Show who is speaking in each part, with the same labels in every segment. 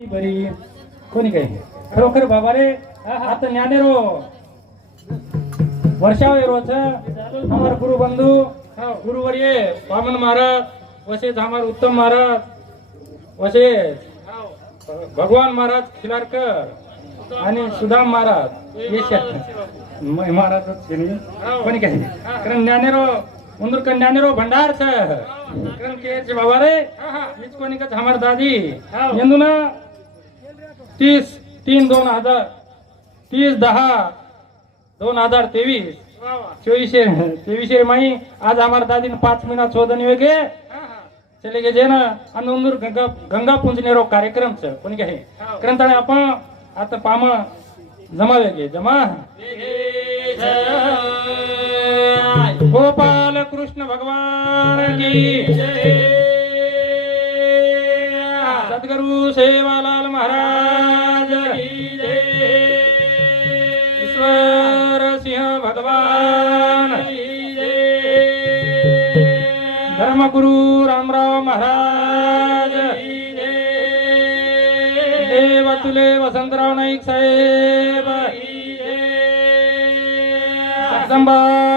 Speaker 1: बरी कोणी काही? खरोखर बाबा रे. आता ज्ञानेरो वर्षावर रोज हमार गुरु बंधू गुरुवर ये वामन महाराज वसेच हमार उत्तम महाराज वसेच भगवान महाराज खिलारकर आणि सुदाम महाराज महाराज कोणी काही? कारण ज्ञानेरो मुंदूर का ज्ञानेरो भंडार छ कारण के बाबा रे मीच कोणी का हमार दादी. ना तीस तीन दोन हजार. तीस दहा दोन हजार तेवीस. चोवीसशे तेवीसशे माही आज हमार दादी पाच महिना शोधन वेगे चले गे जे ना अनुंदूर गंगा गंगा पुंजनेरो कार्यक्रम छ कोणी घे कारण आपण आता पाम जमा वेगे जमा? गोपाल कृष्ण भगवान की सद्गुरु सेवालाल महाराज धर्मगुरु रामराव महाराज. देव तुले वसंतराव नाईक साहेब. जगदंबा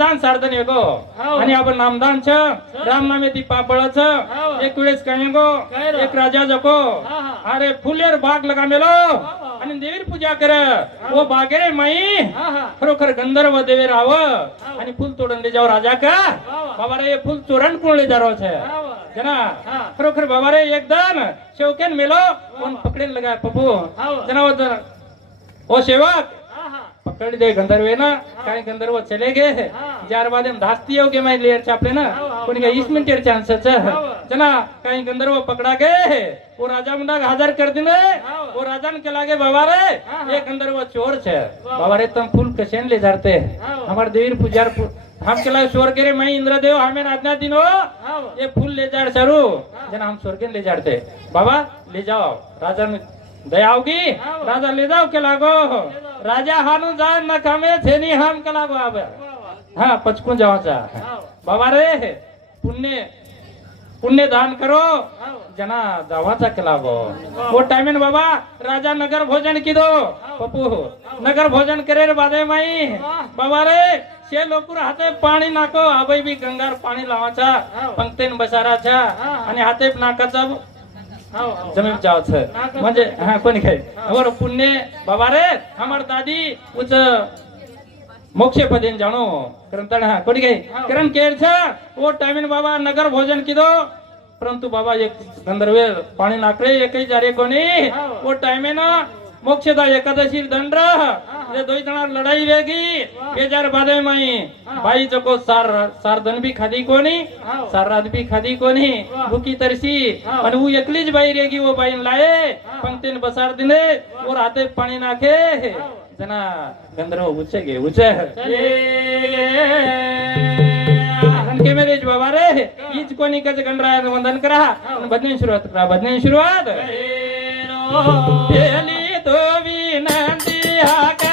Speaker 1: अन्नदान सार्धन येगो. आणि आपण नामदान छ राम नामे ती पापळच एक वेळेस गो एक राजा जको अरे फुलेर बाग लगा मेलो आणि देवीर पूजा कर. ओ बागेरे माई. खरोखर गंधर्व देवीर आव आणि फुल तोडून ले जाव राजा का? बाबा रे फुल चोरण कोण ले जारो છે जना खरोखर बाबा रे एकदम शेवकेन मेलो. कोण पकडेन लगाय पप्पू? जना वो ओ सेवक. पकड़ दे गंधर्वे ना। काय गंधर्व चले गए जार बाद हम धास्ती हो गए मैं लेर चापले ना। काय इस मिनिटेर चान्स जना काही गंधर्व पकड़ा गए वो राजा मुंडा हजार कर दिले वो राजा ने केला गे बाबा रे ये गंधर्व चोर छे। बाबा रे तुम फूल कशेन ले जाते हमार देवीर पुजार हम केला स्वर के रे मैं इंद्रदेव हमें आज्ञा दिन हो। ये फूल ले जा सरू। जना हम स्वर्ग ले जाते बाबा ले जाओ। राजा ने दया होगी। राजा ले जाओ के लागो। राजा न कामे थे नहीं हम के लागो अब हाँ पचकू जाओचा बाबा रे पुण्य पुण्य दान करो। जना जावाचा के लागो वो टाइम बाबा राजा नगर भोजन की दो पप्पू नगर भोजन करे रे बादे माई। बाबा रे शे लोकुर हाते पाणी नाको। आबाई बी गंगार पाणी लावाचा पंक्तीन बसाराचा आणि हाते नाकाचा जमीन जावचं म्हणजे हा कोणी काय वर पुण्य बाबा रे हमार दादी उच मोक्ष पदेन जाणो। कारण तण हा कोणी काय कारण केर छ ओ टाइमिन बाबा नगर भोजन किदो? परंतु बाबा एक गंधर्वे पाणी नाकडे एकही जारे कोणी? ओ टाइमे ना मोक्षदा एकादशी दंड। ये दोई जणार लढाई वेगी बेजार बादे माई बाई चको सार सार धन बी खादी कोणी
Speaker 2: हाव.
Speaker 1: सार रात बी खादी कोणी
Speaker 2: वा.
Speaker 1: भुकी तरसी. आणि ऊ एकलीच बाई रेगी वो बाई लाये. पंक्तीन बसार दिले वर हाते पाणी नाखे.
Speaker 2: हाव.
Speaker 1: जना गंधर्व उचे गे उचे के मेरे बाबा रे. हीच कोणी कच गणरायाचं वंदन करा. भजन सुरुवात करा भजन सुरुवात. पेली तो विनंती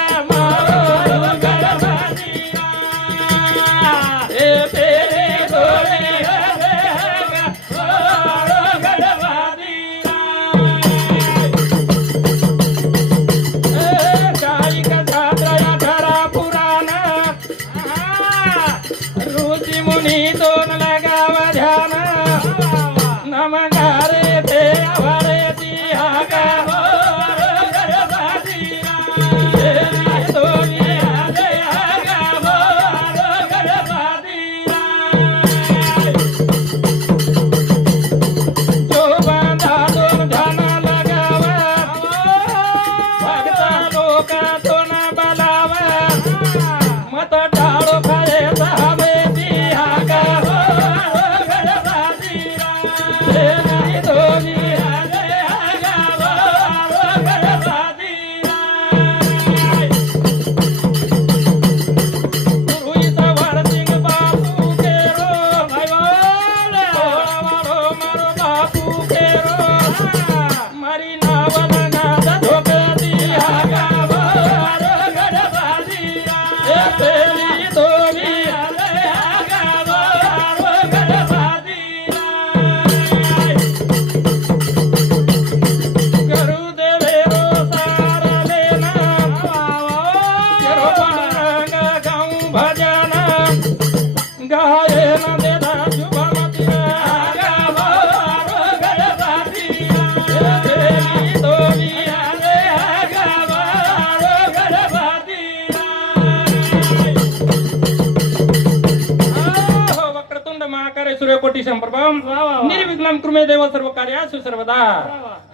Speaker 1: निर्विघ्नं कुर्मे देव सर्व कार्यासु सर्वदा.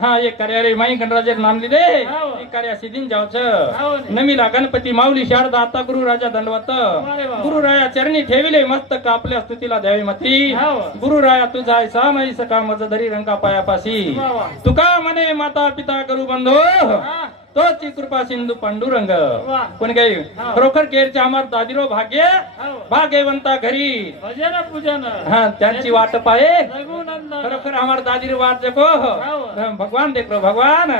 Speaker 1: हा एक कार्यालय माई गणराजे नाम लिहिले
Speaker 2: वा.
Speaker 1: एक कार्य सिद्धीन जावच
Speaker 2: हो.
Speaker 1: नमीला गणपती माऊली शारदा आता गुरु राजा दंडवत
Speaker 2: रे वा.
Speaker 1: गुरु राया चरणी ठेविले मस्तक आपल्या स्तुतीला द्यावी मती
Speaker 2: हो.
Speaker 1: गुरु राया तुझा ऐसा नाही सका मज धरी रंगा पायापाशी. तुका म्हणे माता पिता करू बंधो
Speaker 2: हा.
Speaker 1: तोची कृपा सिंधू पांडुरंग. कोणी काही?
Speaker 2: हा.
Speaker 1: खरोखर केरचे अमर दादिरो भाग्य.
Speaker 2: हो.
Speaker 1: भाग्यवंता घरी.
Speaker 2: भजन पूजन.
Speaker 1: हा त्यांची वाट पाहे. खरोखर हमार दादीर वाट देखो भगवान देख भगवान.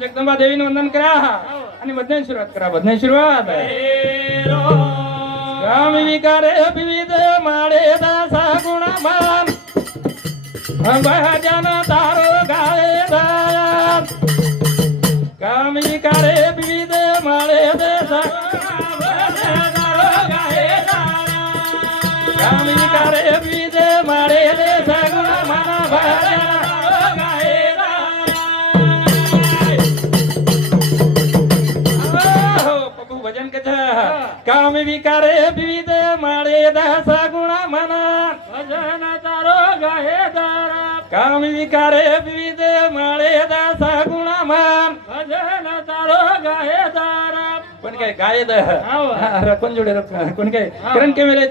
Speaker 1: जगदंबा देवीने वंदन करा. आणि भजन सुरुवात करा भजन सुरुवात. राम विकारे विविध माडे दासा गुणमान भजन तारो काम विकारे विविध माडे दासा. काम विकारे विविध माडे दासा. दयाल प्रभु भजन कछ काम विकारे विविध माडे दासा गुणा मना.
Speaker 2: भजन तारो गाहे दारा.
Speaker 1: काम विकारे विविध माळे दासा गुणा मान.
Speaker 2: भजन तारो
Speaker 1: कोण काय गाय द?
Speaker 2: हाव.
Speaker 1: कोण जोडे कोण काय? करण के मेरे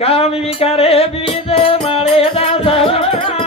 Speaker 1: काम विकारे विविध माळे दासा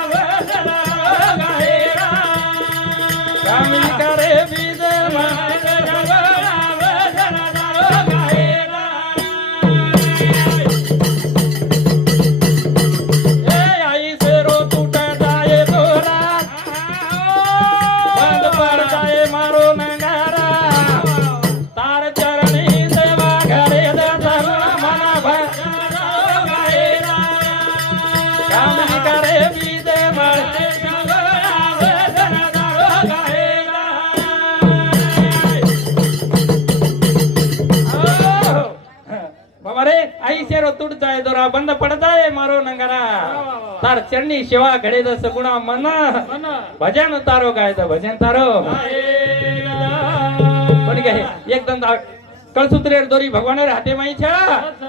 Speaker 1: जाए मारो नंगारा तार चरणी सेवा घडे दस गुणा मन
Speaker 2: मन
Speaker 1: भजन तारो गायचं भजन तारो कोणी काय एकदम कळसूत्रेर दोरी भगवान हाते माई छा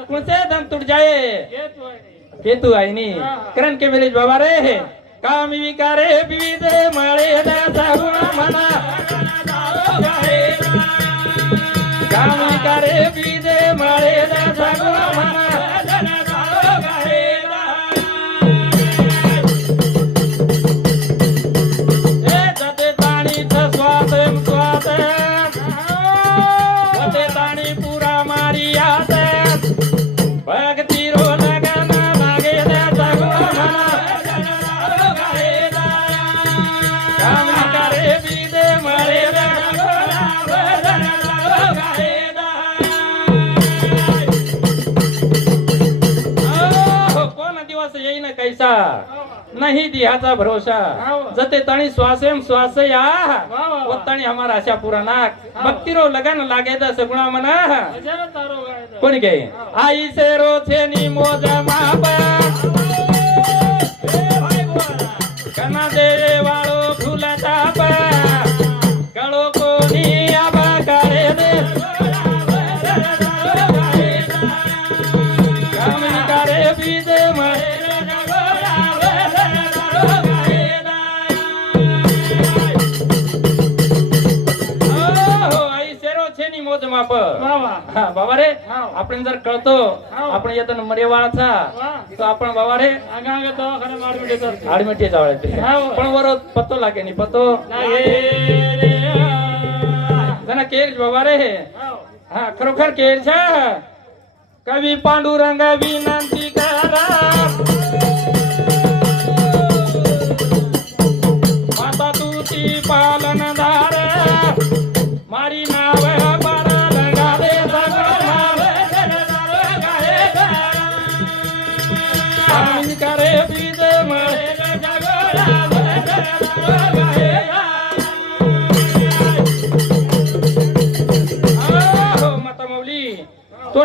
Speaker 1: कुणसे दम तुट जाए
Speaker 2: येत वय
Speaker 1: हे तू आहे नी करण के मेरे बाबा रे काम विकारे विविध मळे सगुण म्हणा काम विकारे विविध मळे म्हणा दिहाचा भरोसा. जते ताणी श्वासेम श्वास या वो ताणी हमारा आशा पुराणा भक्तीरो लगन लागे द सगुणा मना. कोणी गे आई से रो छे नी मोज माप. कना दे सेरो छे नी मोज माप.
Speaker 2: वा वा.
Speaker 1: हा बाबा रे. आपण जर कळतो. आपण येतो मरेवाळाचा तो आपण बाबा रे आडमिटी जावळे. पण वर पत्तो लागे नी पत्तो जरा केर बाबा रे.
Speaker 2: हाव.
Speaker 1: हा खरोखर केर छा. कवी पांडुरंग विनंती करा.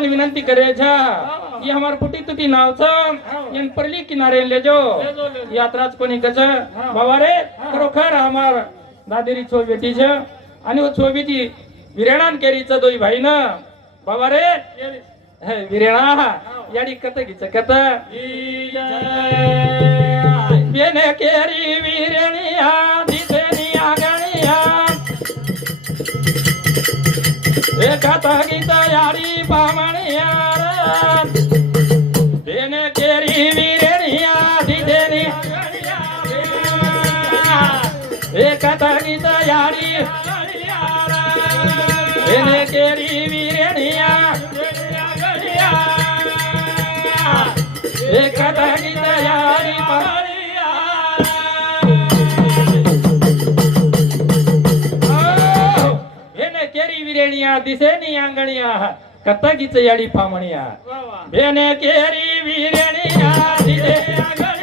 Speaker 1: तोन विनंती करे छा ये हमार फुटी तुती नावचं येन परली किनारे लेजो यात्राच कोणी कच बाबा रे खरोखर हमार दादेरी छो बेटी छ आणि वो छो बेटी विरेणान केरीचं दोई भाई न बाबा रे विरेणा याडी कत घिच कत बेने केरी विरेणिया ತಗಿತ ಯಾರಿ ಬಾಮಣಿ दिसण्या दिसेनी कथा गीत याडी फामणिया. बेने केरी वीरणिया दिसे अंगण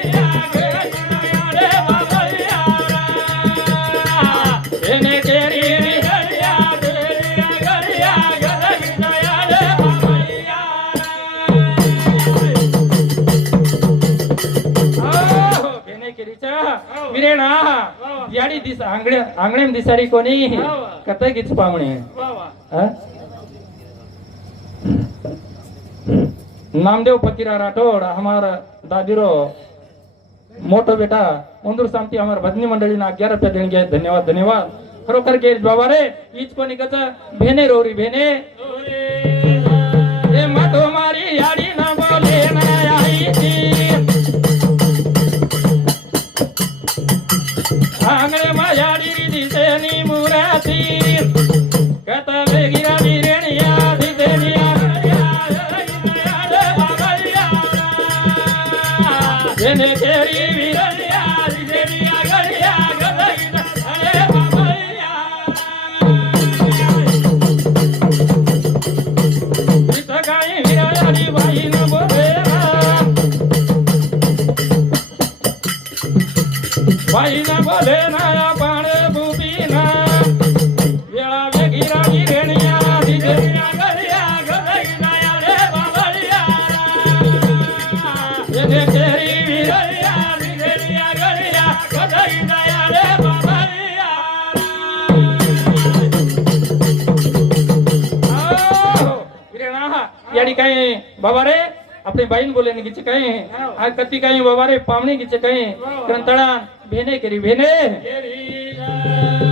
Speaker 1: दिस आंगड्या आंगड्याम दिसारी कोणी
Speaker 2: वा वा. कथा गीच
Speaker 1: पाहुणे? नामदेव पतिरा राठोड हमार दादिरो मोठो बेटा उंदूर सामती हमार भजनी मंडळी ना अग्यार रुपया देणगी आहे धन्यवाद धन्यवाद. खरोखर गेल बाबा रे हीच कोणी कसं भेने रोरी भेने. हो आंगणे मायाडी दिसे नी मुराती कत वेगिरा विरेणिया दिसेनिया जेने केरी याड़ी केरी बाबा रे आपली बाईन बोले घिचे काही कती बाबा रे पावणे घिचे काही कंतळा भेने केरी भेने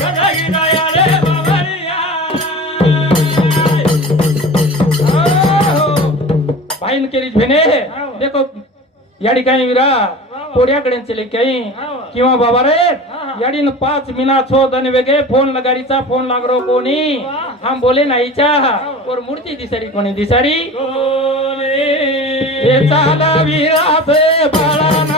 Speaker 1: वेगिरा विरेणिया भेने देखो या ठिकाणी विरा पोड्याकडे चले काही. किंवा बाबा रे याडीन पाच मिना छो दन वेगे फोन लगाडीचा फोन लागरो कोणी. हम बोले नाहीच्या और मूर्ती दिसारी कोणी दिसारी? हे चाल विराचे बाळा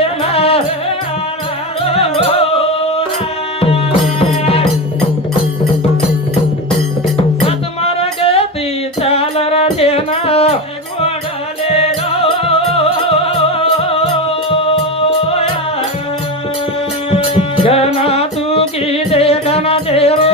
Speaker 1: ಜನದೇರೋ